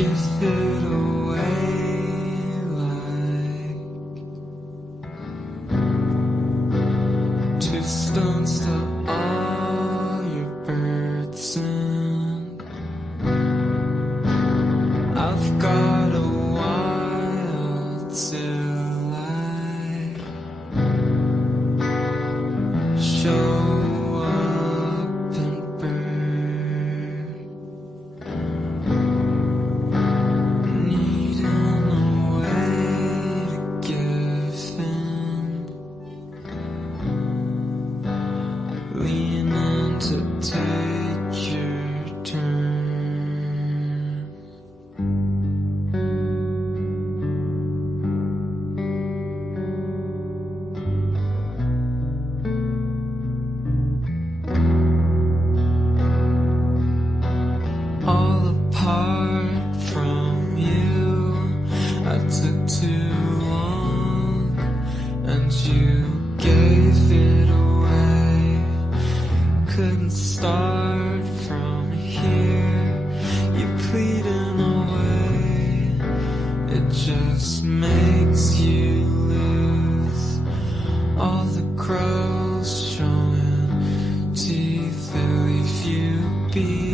give it away like 2 stones to all your birds, and I've got a while till I show up and burn, needing a way to give in, leaning to take your turn. All apart from you, I took too long, and you gave it away. Couldn't start from here, you pleading away. It just makes you lose all the crows showing teeth that leave you be.